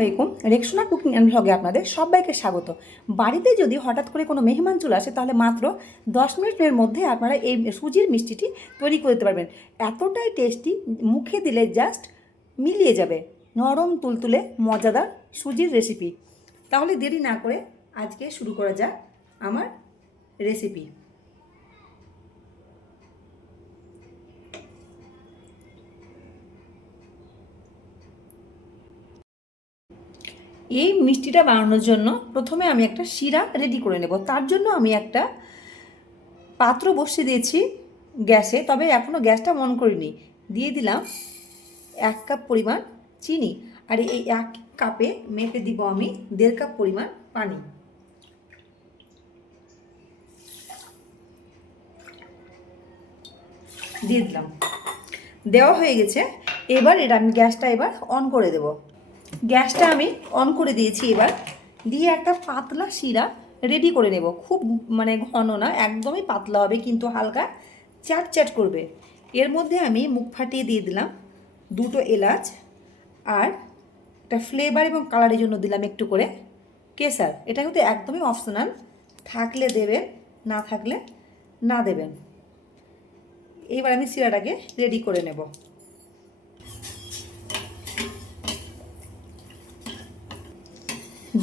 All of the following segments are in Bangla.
আলাইকুম, রেক্সোনা কুকিং অ্যান্ড ভ্লগে আপনাদের সবাইকে স্বাগত। বাড়িতে যদি হঠাৎ করে কোনো মেহমান চলে আসে তাহলে মাত্র 10 মিনিটের মধ্যে আপনারা এই সুজির মিষ্টিটি তৈরি করে দিতে পারবেন। এতটাই টেস্টি, মুখে দিলে জাস্ট মিলিয়ে যাবে। নরম তুলতুলে মজাদার সুজির রেসিপি। তাহলে দেরি না করে আজকে শুরু করা যাক আমার রেসিপি। এই মিষ্টিটা বানানোর জন্য প্রথমে আমি একটা শিরা রেডি করে নেব। তার জন্য আমি একটা পাত্র বসিয়ে দিয়েছি গ্যাসে, তবে এখনও গ্যাসটা অন করিনি। দিয়ে দিলাম 1 কাপ পরিমাণ চিনি, আর এই 1 কাপে মেপে দিব আমি 1.5 কাপ পরিমাণ পানি। দিয়ে দিলাম, দেওয়া হয়ে গেছে। এবার এটা আমি গ্যাসটা এবার অন করে দেব। গ্যাসটা আমি অন করে দিয়েছি। এবার দিয়ে একটা পাতলা শিরা রেডি করে নেব। খুব ঘন না, একদমই পাতলা হবে, কিন্তু হালকা চ্যাট চ্যাট করবে। এর মধ্যে আমি মুখ ফাটিয়ে দিয়ে দিলাম 2টো এলাচ, আর একটা ফ্লেভার এবং কালারের জন্য দিলাম একটু করে কেসার। এটা কিন্তু একদমই অপশনাল, থাকলে দেবেন, না থাকলে না দেবেন। এবার আমি শিরাটাকে রেডি করে নেব।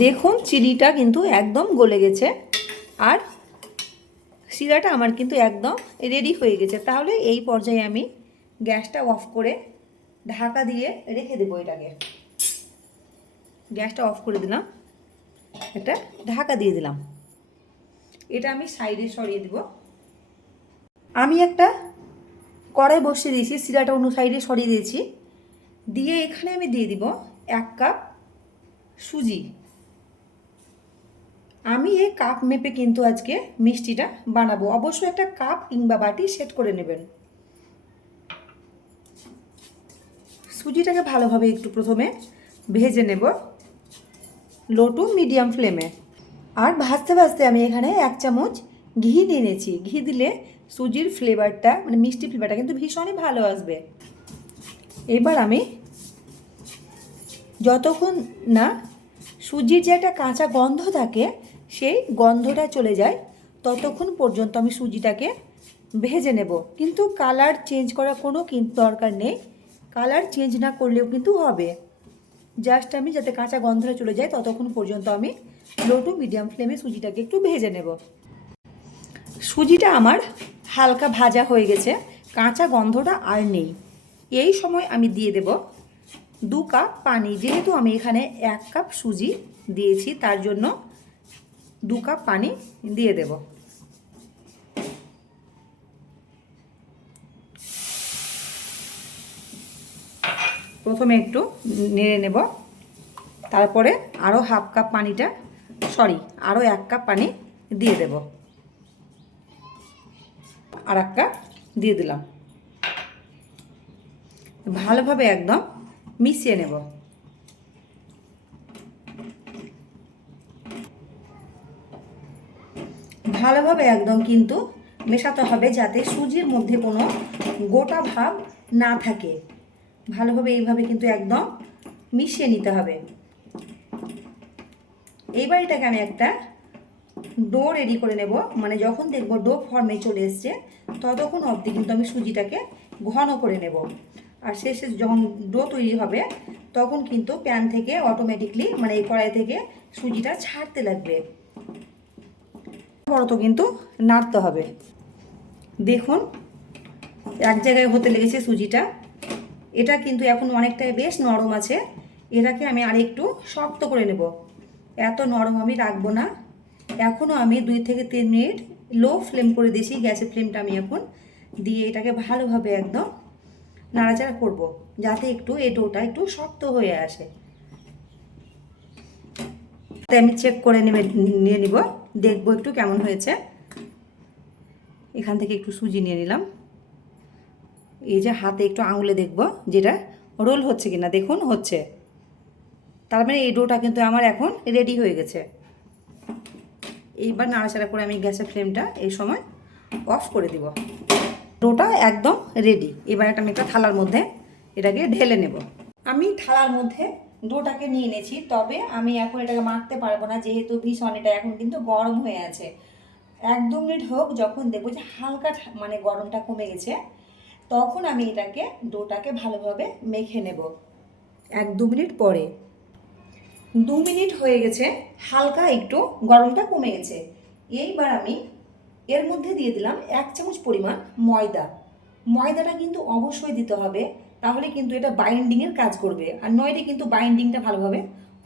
দেখুন চিনিটা কিন্তু একদম গলে গেছে, আর শিরাটা আমার কিন্তু একদম রেডি হয়ে গেছে। তাহলে এই পর্যায়ে আমি গ্যাসটা অফ করে ঢাকা দিয়ে রেখে দেবো। এটাকে গ্যাসটা অফ করে দিলাম, একটা ঢাকা দিয়ে দিলাম। এটা আমি সাইডে সরিয়ে দেব। আমি একটা কড়াই বসিয়ে দিয়েছি, শিরাটা অন্য সাইডে সরিয়ে দিয়েছি। দিয়ে এখানে আমি দিয়ে দিব 1 কাপ সুজি। আমি এই কাপ মেপে কিন্তু আজকে মিষ্টিটা বানাবো। অবশ্যই একটা কাপ কিংবা বাটি সেট করে নেবেন। সুজিটাকে ভালোভাবে একটু প্রথমে ভেজে নেব লো টু মিডিয়াম ফ্লেমে। আর ভাজতে ভাজতে আমি এখানে 1 চামচ ঘি নিয়ে নিয়েছি। ঘি দিলে সুজির ফ্লেভারটা মিষ্টি ফ্লেভারটা কিন্তু ভীষণই ভালো আসবে। এবার আমি যতক্ষণ না সুজির যে একটা কাঁচা গন্ধ থাকে সেই গন্ধটা চলে যায় ততক্ষণ পর্যন্ত আমি সুজিটাকে ভেজে নেব। কিন্তু কালার চেঞ্জ করার কোনো দরকার নেই, কালার চেঞ্জ না করলেও কিন্তু হবে। জাস্ট আমি যাতে কাঁচা গন্ধটা চলে যায় ততক্ষণ পর্যন্ত আমি লো টু মিডিয়াম ফ্লেমে সুজিটাকে একটু ভেজে নেব। সুজিটা আমার হালকা ভাজা হয়ে গেছে, কাঁচা গন্ধটা আর নেই। এই সময় আমি দিয়ে দেব 2 কাপ পানি। যেহেতু আমি এখানে 1 কাপ সুজি দিয়েছি তার জন্য 2 কাপ পানি দিয়ে দেব। প্রথমে একটু নেড়ে নেব, তারপরে আরও 1/2 কাপ আরও 1 কাপ পানি দিয়ে দেব। আর 1 কাপ দিয়ে দিলাম। ভালোভাবে একদম মিশিয়ে নেব। ভালোভাবে একদম কিন্তু মেশাতে হবে যাতে সুজির মধ্যে কোনো গোটা ভাব না থাকে। ভালোভাবে এইভাবে কিন্তু একদম মিশিয়ে নিতে হবে। এইবার এটাকে আমি একটা ডো রেডি করে নেব। যখন দেখব ডো ফর্মে চলে এসছে ততক্ষণ অবধি কিন্তু আমি সুজিটাকে ঘন করে নেব। আর শেষে যখন ডো তৈরি হবে তখন কিন্তু প্যান থেকে অটোমেটিকলি এই কড়াই থেকে সুজিটা ছাড়তে লাগবে। বড় তো কিন্তু নাড়তে হবে। দেখুন এক জায়গায় হতে লেগেছে সুজিটা। এটা কিন্তু এখন অনেকটাই বেশ নরম আছে। এটাকে আমি আরেকটু শক্ত করে নেব। এত নরম আমি রাখবো না। এখনও আমি 2 থেকে 3 মিনিট লো ফ্লেম করে দিয়েছি। গ্যাসের ফ্লেমটা আমি এখন দিয়ে এটাকে ভালোভাবে একদম নাড়াচাড়া করব যাতে একটু এই ডোটা একটু শক্ত হয়ে আসে। আমি চেক করে নিয়ে নিব, দেখবো একটু কেমন হয়েছে। এখান থেকে একটু সুজি নিয়ে নিলাম। এই যে হাতে একটু আঙুলে দেখব যেটা রোল হচ্ছে কিনা। দেখুন হচ্ছে, তার এই ডোটা কিন্তু আমার এখন রেডি হয়ে গেছে। এইবার নাড়াচাড়া করে আমি গ্যাসের ফ্লেমটা এই সময় অফ করে দিব। ডোটা একদম রেডি। এবার আমি একটা থালার মধ্যে এটাকে ঢেলে নেব। আমি থালার মধ্যে ডোটাকে নিয়ে এনেছি, তবে আমি এখন এটাকে মাখতে পারবো না, যেহেতু ভীষণ এটা এখন কিন্তু গরম হয়ে আছে। 1-2 মিনিট হোক, যখন দেখবো যে হালকা মানে গরমটা কমে গেছে, তখন আমি এটাকে ডোটাকে ভালোভাবে মেখে নেব। 1-2 মিনিট পরে, 2 মিনিট হয়ে গেছে, হালকা একটু গরমটা কমে গেছে। এইবার আমি এর মধ্যে দিয়ে দিলাম 1 চামচ পরিমাণ ময়দা। ময়দাটা কিন্তু অবশ্যই দিতে হবে, তাহলে কিন্তু এটা বাইন্ডিংয়ের কাজ করবে, আর নইলে কিন্তু বাইন্ডিংটা ভালোভাবে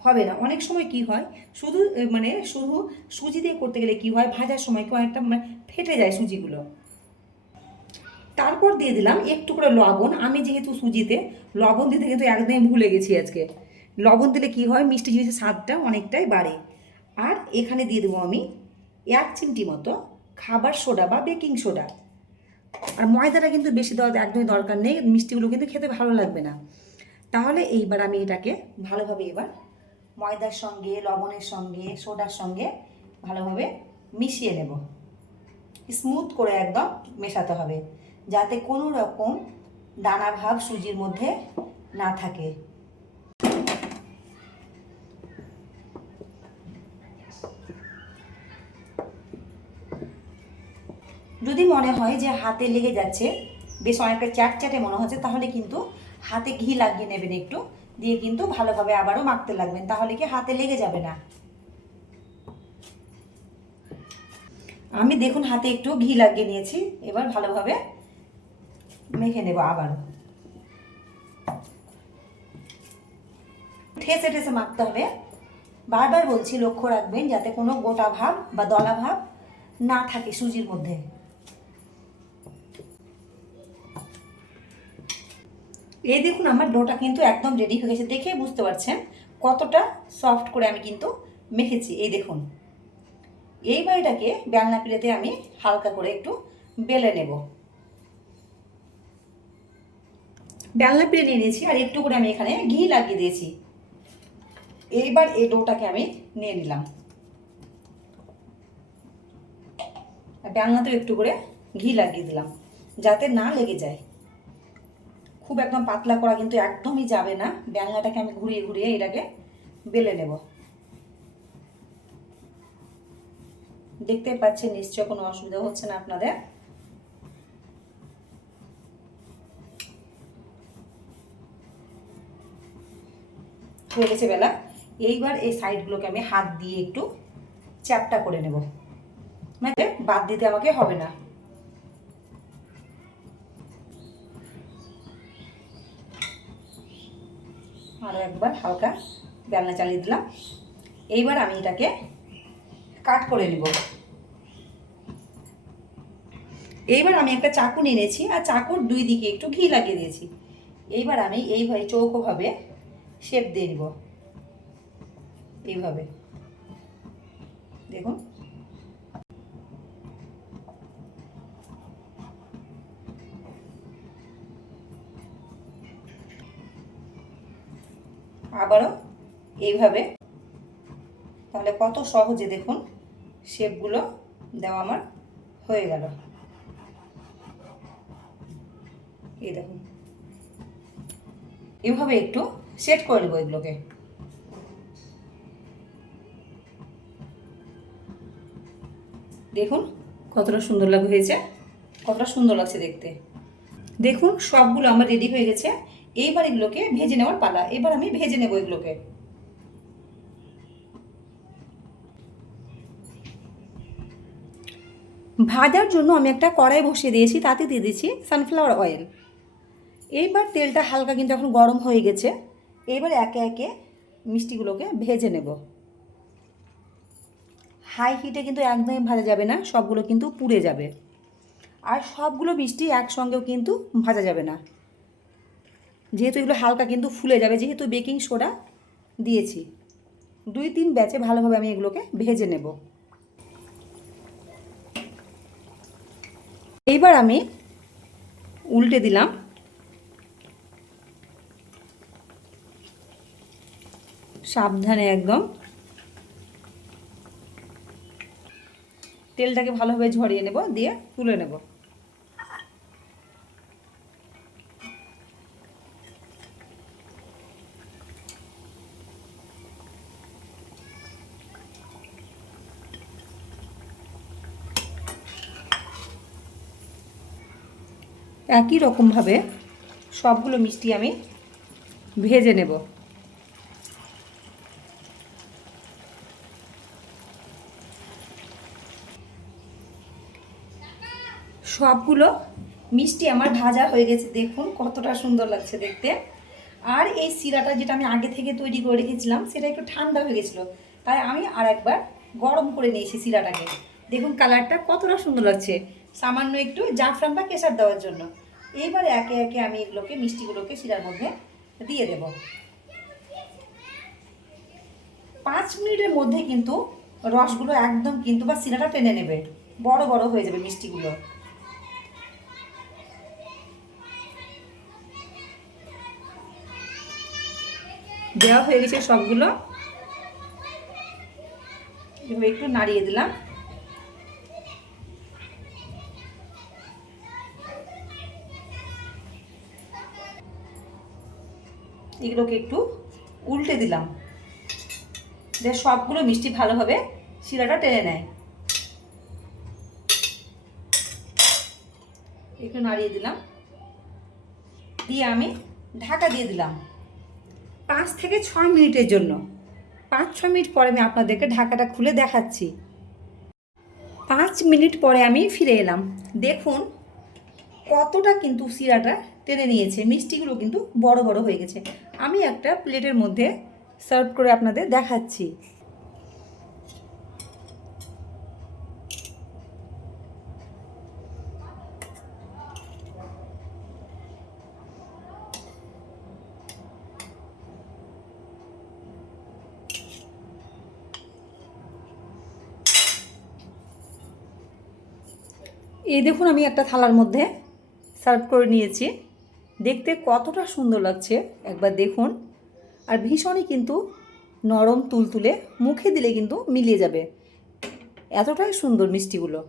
হবে না। অনেক সময় কি হয়, শুধু সুজি দিয়ে করতে গেলে কি হয়, ভাজার সময় কি অনেকটা মানে ফেটে যায় সুজিগুলো। তারপর দিয়ে দিলাম একটু করে লবণ। আমি যেহেতু সুজিতে লবণ দিতে কিন্তু একদমই ভুলে গেছি আজকে। লবণ দিলে কি হয়, মিষ্টি জিনিসের স্বাদটা অনেকটাই বাড়ে। আর এখানে দিয়ে দেবো আমি 1 চিমটি মতো খাবার সোডা বা বেকিং সোডা। আর ময়দাটা কিন্তু বেশি দেওয়া একদমই দরকার নেই, মিষ্টিগুলো কিন্তু খেতে ভালো লাগবে না। তাহলে এইবার আমি এটাকে ভালোভাবে এবার ময়দার সঙ্গে, লবণের সঙ্গে, সোডার সঙ্গে ভালোভাবে মিশিয়ে নেব। স্মুথ করে একদম মেশাতে হবে, যাতে কোনো রকম দানা ভাব সুজির মধ্যে না থাকে। যদি মনে হয় যে হাতে লেগে যাচ্ছে, বেশ অনেকটা চ্যাটচ্যাটে মনে হচ্ছে, তাহলে কিন্তু হাতে ঘি লাগিয়ে নেবেন একটু, দিয়ে কিন্তু ভালোভাবে আবারও মাখতে লাগবেন, তাহলে কি হাতে লেগে যাবে না। আমি দেখুন হাতে একটু ঘি লাগিয়ে নিয়েছি, এবার ভালোভাবে মেখে নেব। আবারও ঠেসে ঠেসে মাখতে হবে। বারবার বলছি, লক্ষ্য রাখবেন যাতে কোনো গোটা ভাব বা দলা ভাব না থাকে সুজির মধ্যে। এই দেখুন আমার ডোটা কিন্তু একদম রেডি হয়ে গেছে, দেখেই বুঝতে পারছেন কতটা সফট করে আমি কিন্তু মেখেছি। এই দেখুন, এইবার এটাকে বেলনা পিড়েতে আমি হালকা করে একটু বেলে নেব। বেলনা পিড়ে নিয়ে নিয়েছি, আর একটু করে আমি এখানে ঘি লাগিয়ে দিয়েছি। এইবার এই ডোটাকে আমি নিয়ে নিলাম, বেলনাতেও একটু করে ঘি লাগিয়ে দিলাম, যাতে না লেগে যায়। খুব একদম পাতলা করা কিন্তু একদমই যাবে না। বেলনাটাকে আমি ঘুরিয়ে ঘুরিয়ে এটাকে বেলে নেব। দেখতে পাচ্ছেন নিশ্চয়, কোনো অসুবিধা হচ্ছে না আপনাদের। হয়ে গেছে বেলা। এইবার এই সাইডগুলোকে আমি হাত দিয়ে একটু চ্যাপটা করে নেব, মানে বাদ দিতে আমাকে হবে না। আরও একবার হালকা বেলনা চালিয়ে দিলাম। এইবার আমি এটাকে কাট করে নিব। এইবার আমি একটা চাকু নিয়ে নিয়েছি, আর চাকুর 2 দিকে একটু ঘি লাগিয়ে দিয়েছি। এইবার আমি এইভাবে চৌকোভাবে শেপ দিয়ে নিব, এইভাবে দেখুন। আবারও এইভাবে, তাহলে কত সহজে দেখুন শেপগুলো দেওয়া আমার হয়ে গেল। এই দেখুন, এইভাবে একটু সেট করে নেবো এগুলোকে। দেখুন কতটা সুন্দর হয়েছে, কতটা সুন্দর লাগছে দেখতে। দেখুন সবগুলো আমার রেডি হয়ে গেছে। এইবার এগুলোকে ভেজে নেওয়ার পালা। এবার আমি ভেজে নেব এগুলোকে। ভাজার জন্য আমি একটা কড়াই বসিয়ে দিয়েছি, তাতে দিয়ে দিয়েছি সানফ্লাওয়ার অয়েল। এইবার তেলটা হালকা কিন্তু এখন গরম হয়ে গেছে। এইবার একে একে মিষ্টিগুলোকে ভেজে নেব। হাই হিটে কিন্তু একদমই ভাজা যাবে না, সবগুলো কিন্তু পুড়ে যাবে। আর সবগুলো মিষ্টি একসঙ্গেও কিন্তু ভাজা যাবে না, যেহেতু এগুলো হালকা কিন্তু ফুলে যাবে, যেহেতু বেকিং সোডা দিয়েছি। 2-3 ব্যাচে ভালোভাবে আমি এগুলোকে ভেজে নেব। এইবার আমি উল্টে দিলাম। সাবধানে একদম তেলটাকে ভালোভাবে ঝরিয়ে নেব, দিয়ে তুলে নেব। একই রকমভাবে সবগুলো মিষ্টি আমি ভেজে নেব। সবগুলো মিষ্টি আমার ভাজা হয়ে গেছে, দেখুন কতটা সুন্দর লাগছে দেখতে। আর এই শিরাটা যেটা আমি আগে থেকে তৈরি করে রেখেছিলাম সেটা একটু ঠান্ডা হয়ে গেছিলো, তাই আমি আর একবার গরম করে নিয়েছি শিরাটাকে। দেখুন কালারটা কতটা সুন্দর লাগছে, সামান্য একটু জাফরান বা কেশর দেওয়ার জন্য। এইবারে একে একে আমি এগুলোকে মিষ্টিগুলোকে শিরার মধ্যে দিয়ে দেব। 5 মিনিটের মধ্যে কিন্তু রসগুলো একদম কিন্তু বা শিরাটা টেনে নেবে, বড় বড় হয়ে যাবে মিষ্টিগুলো। দেওয়া হয়ে গেছে সবগুলো, এভাবে একটু নাড়িয়ে দিলাম। এগুলোকে একটু উল্টে দিলাম, যে সবগুলো মিষ্টি ভালোভাবে শিরাটা টেনে নেয়। একটু নাড়িয়ে দিলাম, দিয়ে আমি ঢাকা দিয়ে দিলাম 5 থেকে 6 মিনিটের জন্য। 5-6 মিনিট পরে আমি আপনাদেরকে ঢাকাটা খুলে দেখাচ্ছি। 5 মিনিট পরে আমি ফিরে এলাম, দেখুন কতটা কিন্তু শিরাটা টেনে নিয়েছে, মিষ্টিগুলো কিন্তু বড় বড় হয়ে গেছে। আমি একটা প্লেটের মধ্যে সার্ভ করে আপনাদের দেখাচ্ছি। এই দেখুন আমি একটা থালার মধ্যে সার্ভ করে নিয়েছি, দেখতে কতটা সুন্দর লাগছে একবার দেখুন। আর ভীষণই কিন্তু নরম তুলতুলে, মুখে দিলে কিন্তু মিলিয়ে যাবে, এতটাই সুন্দর মিষ্টিগুলো।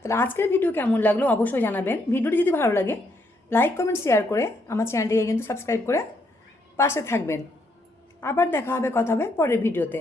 তাহলে আজকের ভিডিও কেমন লাগলো অবশ্যই জানাবেন। ভিডিওটি যদি ভালো লাগে লাইক কমেন্ট শেয়ার করে আমার চ্যানেলটিকে কিন্তু সাবস্ক্রাইব করে পাশে থাকবেন। আবার দেখা হবে, কথা হবে পরের ভিডিওতে।